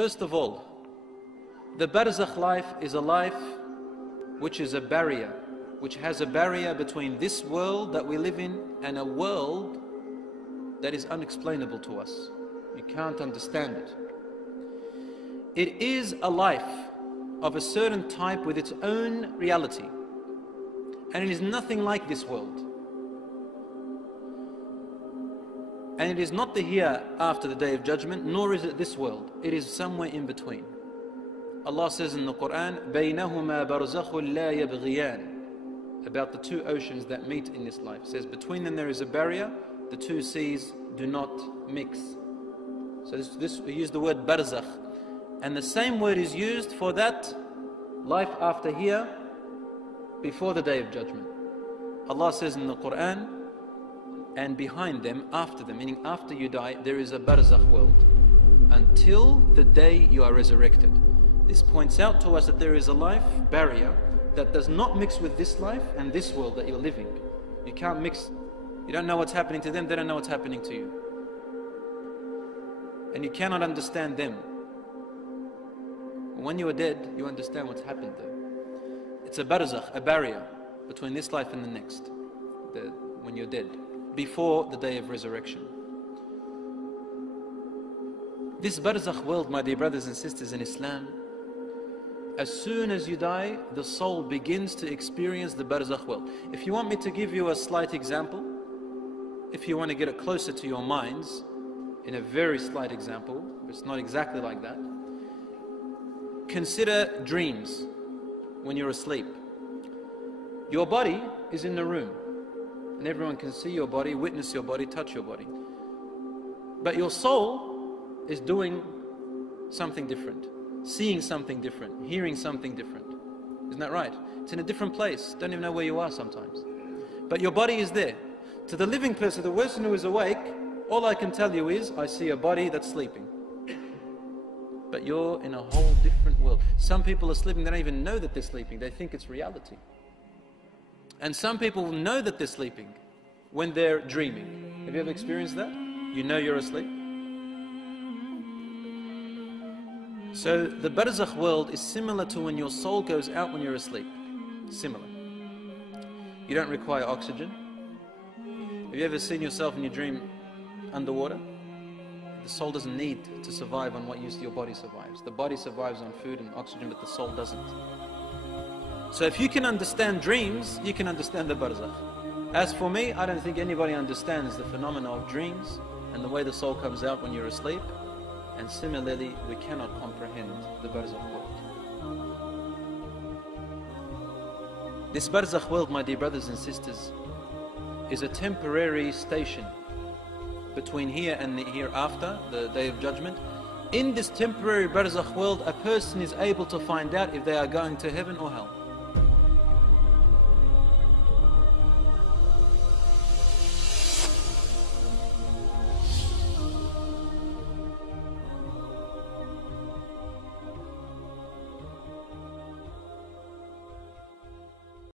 First of all, the Barzakh life is a life which is a barrier, which has a barrier between this world that we live in and a world that is unexplainable to us. You can't understand it. It is a life of a certain type with its own reality, and it is nothing like this world. And it is not the here after the Day of Judgment, nor is it this world. It is somewhere in between. Allah says in the Quran, بَيْنَهُمَا بَرْزَخٌ لَا يَبْغِيَانِ, about the two oceans that meet in this life. It says between them there is a barrier, the two seas do not mix. So we use the word barzakh. And the same word is used for that life after here, before the Day of Judgment. Allah says in the Quran, and behind them, after them, meaning after you die, there is a barzakh world until the day you are resurrected. This points out to us that there is a life barrier that does not mix with this life and this world that you're living. You can't mix. You don't know what's happening to them, they don't know what's happening to you. And you cannot understand them. When you are dead, you understand what's happened there. It's a barzakh, a barrier between this life and the next, when you're dead, before the day of resurrection. This barzakh world, my dear brothers and sisters in Islam, as soon as you die, the soul begins to experience the barzakh world. If you want me to give you a slight example, if you want to get it closer to your minds, in a very slight example, it's not exactly like that, consider dreams when you're asleep. Your body is in the room, and everyone can see your body, witness your body, touch your body. But your soul is doing something different, seeing something different, hearing something different. Isn't that right? It's in a different place. Don't even know where you are sometimes. But your body is there. To the living person, the person who is awake, all I can tell you is, I see a body that's sleeping. But you're in a whole different world. Some people are sleeping, they don't even know that they're sleeping. They think it's reality. And some people know that they're sleeping when they're dreaming. Have you ever experienced that? You know you're asleep. So the barzakh world is similar to when your soul goes out when you're asleep. Similar. You don't require oxygen. Have you ever seen yourself in your dream underwater? The soul doesn't need to survive on what your body survives. The body survives on food and oxygen, but the soul doesn't. So if you can understand dreams, you can understand the barzakh. As for me, I don't think anybody understands the phenomena of dreams and the way the soul comes out when you're asleep. And similarly, we cannot comprehend the barzakh world. This barzakh world, my dear brothers and sisters, is a temporary station between here and the hereafter, the Day of Judgment. In this temporary barzakh world, a person is able to find out if they are going to heaven or hell.